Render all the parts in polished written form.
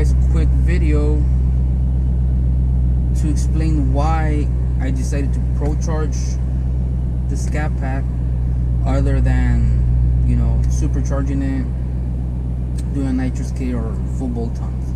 guys a quick video to explain why I decided to ProCharge the Scat Pack, other than, you know, supercharging it, doing a nitrous kit or full bolt-ons.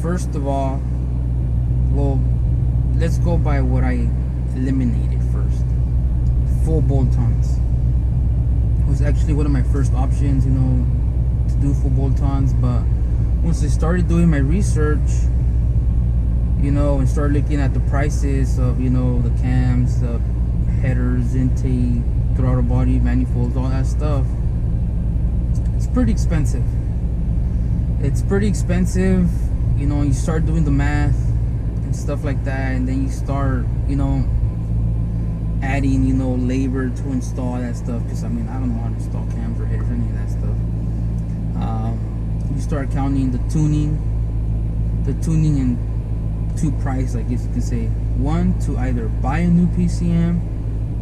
First of all, well, let's go by what I eliminated first. Full bolt-ons was actually one of my first options, you know, to do full bolt-ons. But once I started doing my research, you know, and started looking at the prices of, you know, the cams, the headers, intake, throttle body, manifolds, all that stuff, it's pretty expensive. It's pretty expensive, you know. You start doing the math and stuff like that, and then you start, you know, adding, you know, labor to install that stuff, because I mean, I don't know how to install cams or headers or any of that stuff. You start counting the tuning and two price, I guess you could say. One, to either buy a new PCM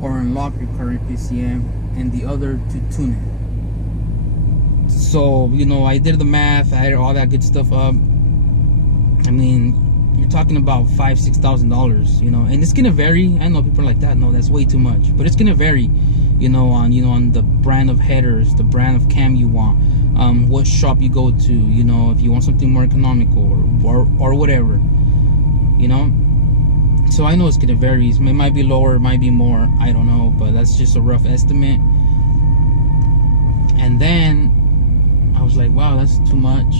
or unlock your current PCM, and the other to tune it. So, you know, I did the math, I added all that good stuff up. I mean, you're talking about $5,000-$6,000, you know, and it's gonna vary. I know people are like, that, no, that's way too much, but it's gonna vary, you know, on the brand of headers, the brand of cam you want, what shop you go to, you know, if you want something more economical or whatever, you know. So I know it's gonna vary. It might be lower, it might be more, I don't know, but that's just a rough estimate. And then I was like, wow, that's too much,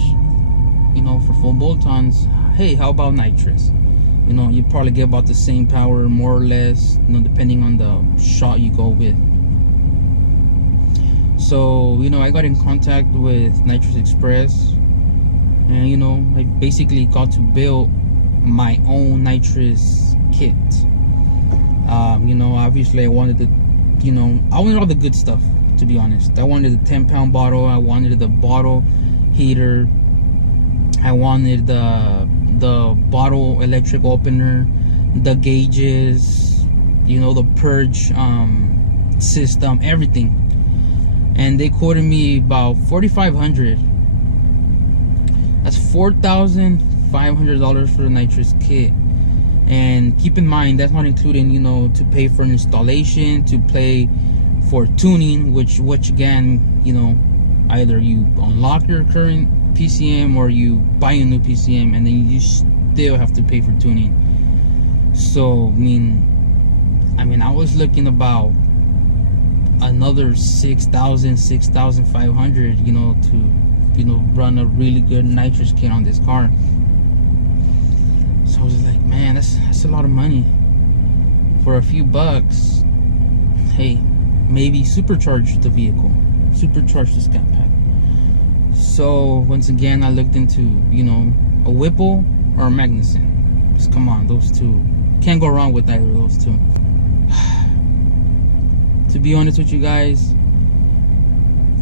you know, for full bolt-ons. Hey, how about nitrous? You know, you probably get about the same power, more or less, you know, depending on the shot you go with. So, you know, I got in contact with Nitrous Express, and, you know, I basically got to build my own nitrous kit. You know, obviously I wanted to, you know, I wanted all the good stuff, to be honest. I wanted the 10-pound bottle, I wanted the bottle heater, I wanted the bottle electric opener, the gauges, you know, the purge system, everything. And they quoted me about $4,500. That's $4,500 for the nitrous kit. And keep in mind, that's not including, you know, to pay for an installation, to pay for tuning, which again, you know, either you unlock your current PCM or you buy a new PCM, and then you still have to pay for tuning. So I mean I was looking about another $6,500, you know, to, you know, run a really good nitrous kit on this car. So I was like, man, that's a lot of money for a few bucks. Hey, maybe supercharge the vehicle, supercharge the Scat Pack. So once again, I looked into, you know, a Whipple or a Magnuson. Just come on, those two, can't go wrong with either of those two. To be honest with you guys,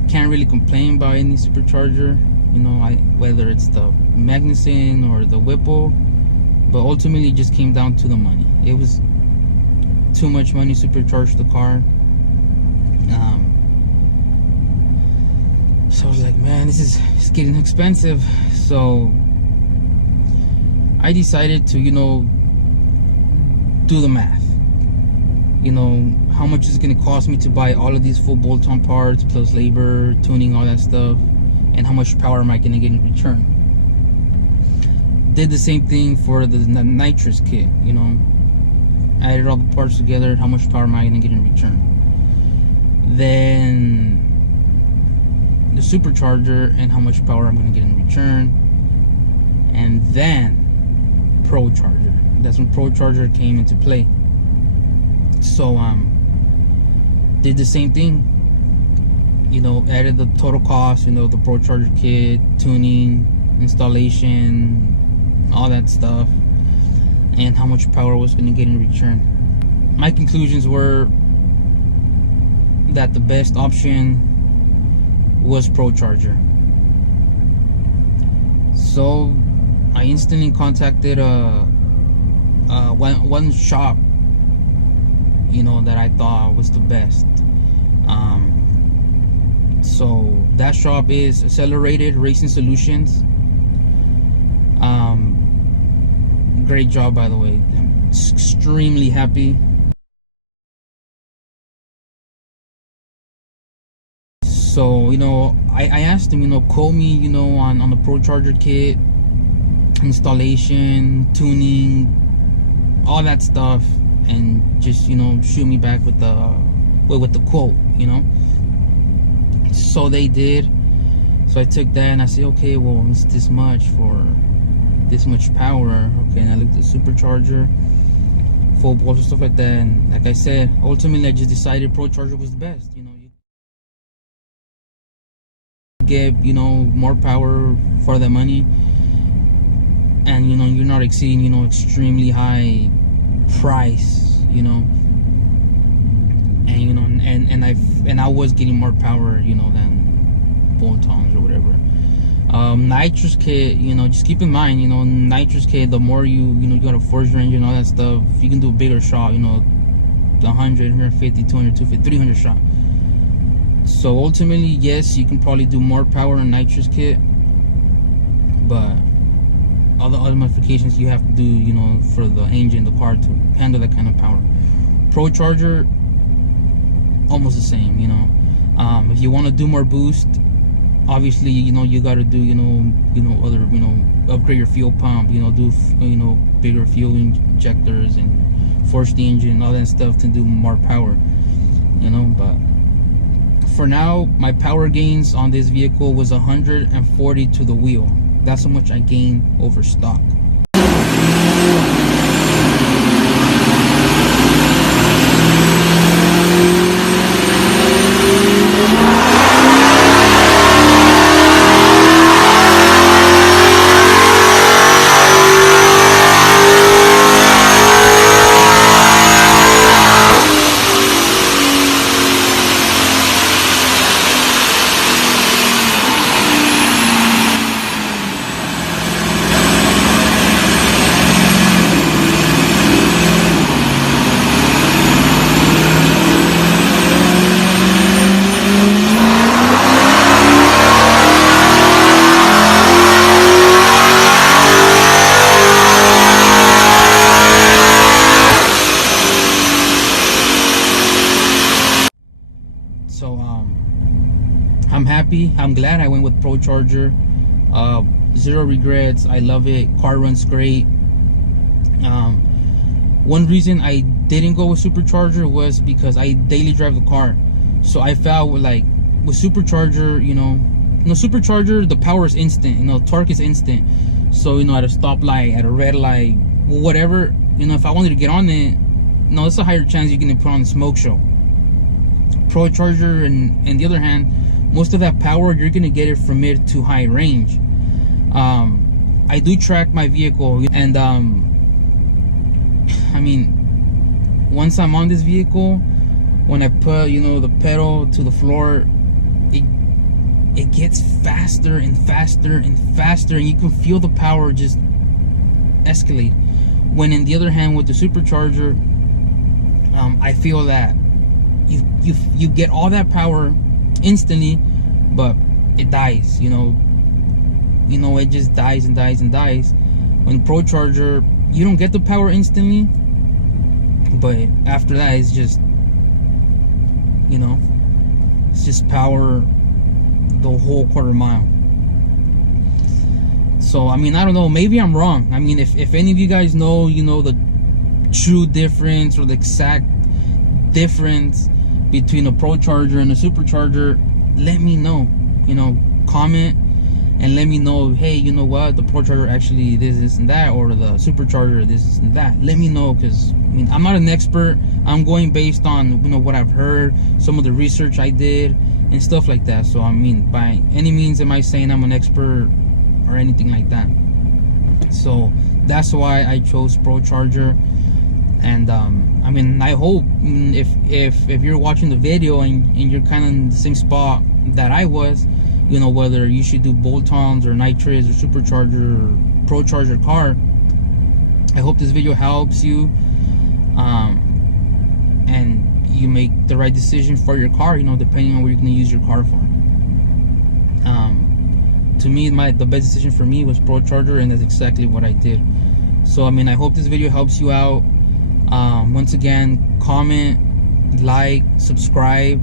can't really complain about any supercharger, you know, whether it's the Magnuson or the Whipple, but ultimately it just came down to the money. It was too much money to supercharge the car. So I was like, man, it's getting expensive. So I decided to, you know, do the math. You know, how much is it gonna cost me to buy all of these full bolt-on parts, plus labor, tuning, all that stuff, and how much power am I gonna get in return? Did the same thing for the nitrous kit, you know. Added all the parts together, how much power am I gonna get in return? Then the supercharger and how much power I'm going to get in return, and then ProCharger. That's when ProCharger came into play. So did the same thing, you know, added the total cost, you know, the ProCharger kit, tuning, installation, all that stuff, and how much power I was going to get in return. My conclusions were that the best option was ProCharger. So I instantly contacted one shop, you know, that I thought was the best. So that shop is Accelerated Racing Solutions. Great job, by the way. I'm extremely happy. So, you know, I asked him, you know, quote me, you know, on the ProCharger kit, installation, tuning, all that stuff, and just, you know, shoot me back with the quote, you know. So they did. So I took that and I said, okay, well, it's this much for this much power. Okay, and I looked at supercharger, full volts and stuff like that, and like I said, ultimately I just decided ProCharger was the best. You know, you get, you know, more power for the money, and you know, you're not exceeding, you know, extremely high price, you know. And you know, and I was getting more power, you know, than bolt-ons or whatever. Nitrous kit, you know, just keep in mind, you know, nitrous kit, the more you got a force range and all that stuff, you can do a bigger shot, you know, 100, 150, 200, 250, 300 shot. So ultimately, yes, you can probably do more power on nitrous kit, but all the other modifications you have to do, you know, for the engine, the car, to handle that kind of power. ProCharger, almost the same, you know. If you want to do more boost, obviously, you know, you got to do, you know, other, you know, upgrade your fuel pump, you know, do, you know, bigger fuel injectors and force the engine, all that stuff to do more power, you know. But for now, my power gains on this vehicle was 140 to the wheel. That's how much I gained over stock. So I'm happy. I'm glad I went with ProCharger. Zero regrets. I love it. Car runs great. One reason I didn't go with supercharger was because I daily drive the car. So I felt like with supercharger, you know, supercharger, the power is instant. You know, torque is instant. So, you know, at a stoplight, at a red light, whatever, you know, if I wanted to get on it, no, it's a higher chance you're gonna put on the smoke show. ProCharger, and the other hand, most of that power, you're gonna get it from mid to high range. I do track my vehicle, and I mean, once I'm on this vehicle, when I put, you know, the pedal to the floor, it gets faster and faster and faster, and you can feel the power just escalate. When in the other hand, with the supercharger, I feel that you get all that power instantly, but it dies, you know, it just dies and dies and dies. When ProCharger, you don't get the power instantly, but after that, it's just, you know, it's just power the whole quarter mile. So I mean, I don't know, maybe I'm wrong. I mean, if any of you guys know, you know, the true difference or the exact difference between a ProCharger and a supercharger, let me know. You know, comment and let me know, hey, you know what, the ProCharger actually this and that, or the supercharger this and that. Let me know, because I mean, I'm not an expert. I'm going based on, you know, what I've heard, some of the research I did and stuff like that. So I mean, by any means am I saying I'm an expert or anything like that. So that's why I chose ProCharger. And I mean, I hope if you're watching the video and you're kind of in the same spot that I was, you know, whether you should do bolt-ons or nitrous or supercharger or ProCharger car, I hope this video helps you, and you make the right decision for your car, you know, depending on what you're going to use your car for. To me, the best decision for me was ProCharger, and that's exactly what I did. So I mean, I hope this video helps you out. Once again, comment, like, subscribe.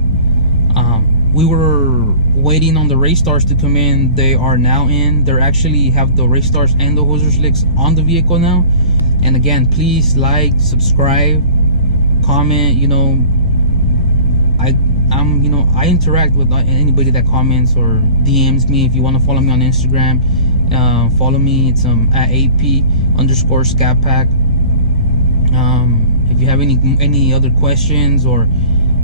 We were waiting on the race stars to come in. They are now in. They actually have the race stars and the hose slicks on the vehicle now. And again, please like, subscribe, comment. You know, I interact with anybody that comments or DMs me. If you want to follow me on Instagram, follow me. It's at AP_ScatPack. If you have any other questions or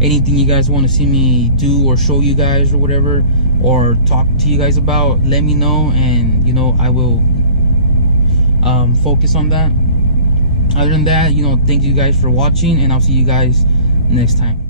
anything you guys want to see me do or show you guys or whatever, or talk to you guys about, let me know, and you know, I will focus on that. Other than that, you know, thank you guys for watching, and I'll see you guys next time.